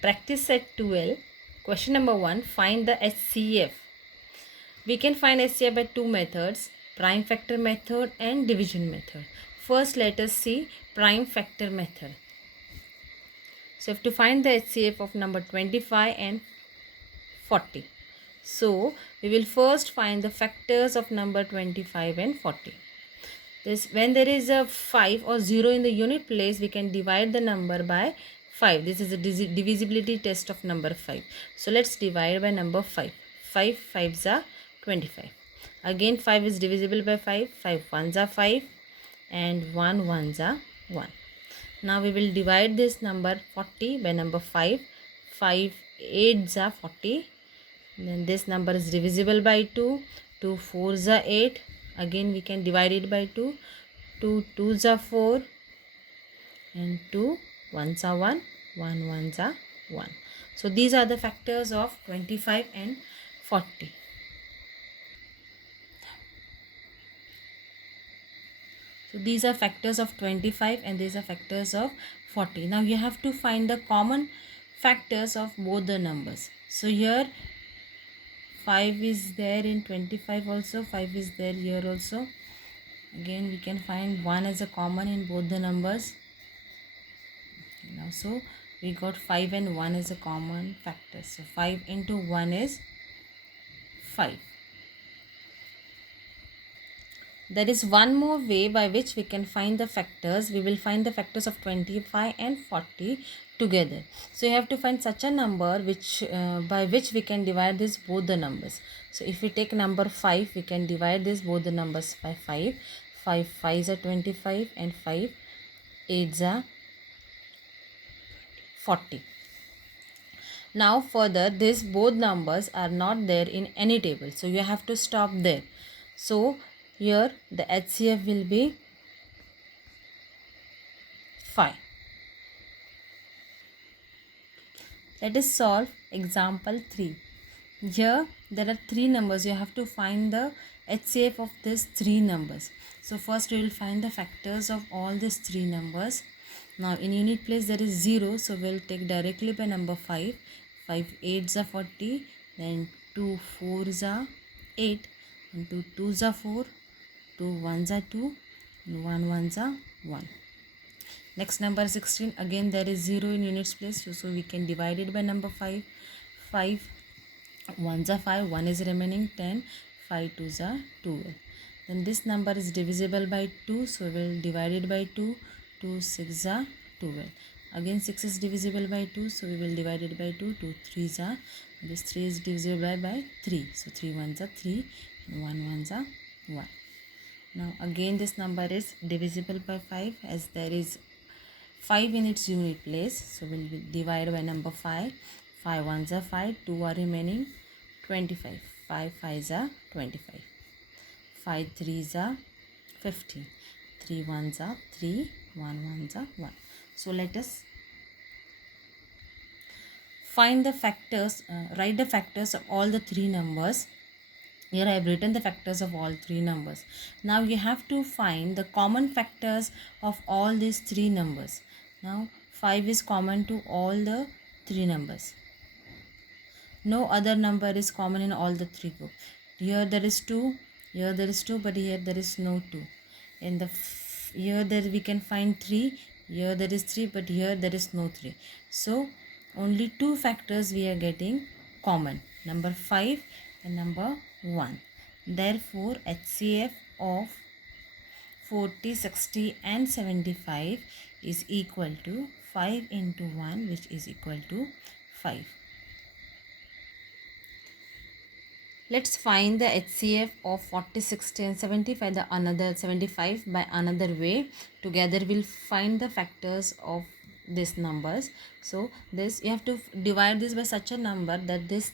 Practice set 12. Question number 1. Find the HCF. We can find HCF by two methods, prime factor method and division method. First, let us see prime factor method. So, we have to find the HCF of number 25 and 40. So, we will first find the factors of number 25 and 40. When there is a 5 or 0 in the unit place, we can divide the number by 5. This is a divisibility test of number 5. So let's divide by number 5. 5 5s are 25. Again 5 is divisible by 5. 5 1s are 5 and 1 1s are 1. Now we will divide this number 40 by number 5. 5 8s are 40. Then this number is divisible by 2. 2 4s are 8. Again we can divide it by 2. 2 2s are 4 and 2 1s are 1. 1 1s are 1. So these are the factors of 25 and 40. So these are factors of 25 and these are factors of 40. Now you have to find the common factors of both the numbers. So here 5 is there in 25 also, 5 is there here also. Again we can find 1 as a common in both the numbers. Now so we got 5 and 1 as a common factor. So 5 into 1 is 5. There is one more way by which we can find the factors. We will find the factors of 25 and 40 together. So you have to find such a number which by which we can divide this both the numbers. So if we take number 5, we can divide this both the numbers by 5. 5 5s are 25 and 5 8s are 40. Now further, this both numbers are not there in any table. So you have to stop there. So here the HCF will be 5. Let us solve example 3. Here there are 3 numbers. You have to find the HCF of these 3 numbers. So first we will find the factors of all these 3 numbers. Now in unit place there is 0. So we will take directly by number 5. 5 8s are 40. Then 2 4s are 8. And 2 2s are 4. 2 1s are 2. And 1 1s are 1. Next number 16. Again there is 0 in units place. So we can divide it by number 5. 5 1s are 5. 1 is remaining 10. 5 2s are 12. Then this number is divisible by 2. So we will divide it by 2. 2 6 are 12. Again 6 is divisible by 2. So we will divide it by 2. 2 3s are. This 3 is divisible by 3. So 3 1s are 3. And 1 1s are 1. Now again this number is divisible by 5 as there is 5 in its unit place. So we will divide by number 5. 5 1s are 5. 2 are remaining 25. 5 5s are 25. 5 3s are 15. 3 1s are 3. 1 1s are 1. So let us find the factors, write the factors of all the 3 numbers. Here I have written the factors of all 3 numbers. Now you have to find the common factors of all these 3 numbers. Now 5 is common to all the 3 numbers. No other number is common in all the 3 groups. Here there is 2, here there is 2, but here there is no 2. In the here there we can find 3, here there is 3, but here there is no 3. So only 2 factors we are getting common, number 5 and number 1. Therefore HCF of 40, 60 and 75 is equal to 5 into 1, which is equal to 5. Let's find the HCF of 40, 60 and 75 the another 75 by another way. Together we'll find the factors of these numbers. So this you have to divide this by such a number that these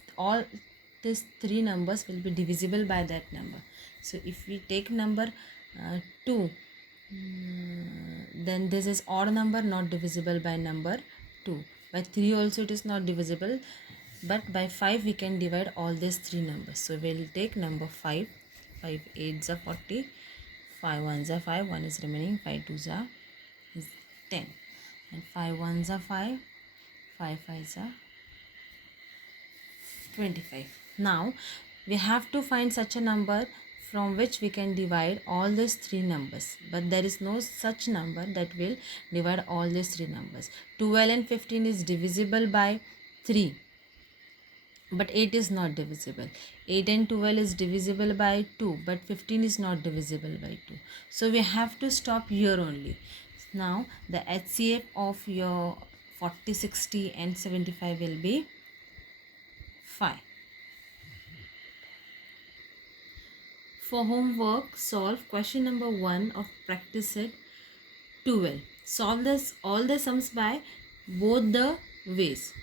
3 numbers will be divisible by that number. So if we take number 2, then this is odd number not divisible by number 2. By 3 also it is not divisible, but by 5 we can divide all these 3 numbers. So we will take number 5. 5 8s are 40. 5 1s are 5. 1 is remaining. 5 2s are 10. And 5 1s are 5. 5 5s are 25. Now we have to find such a number from which we can divide all these three numbers, but there is no such number that will divide all these three numbers. 12 and 15 is divisible by 3, but 8 is not divisible. 8 and 12 is divisible by 2, but 15 is not divisible by 2. So we have to stop here only. Now the HCF of your 40, 60 and 75 will be 5. For homework, solve question number 1 of practice set 12. Solve this all the sums by both the ways.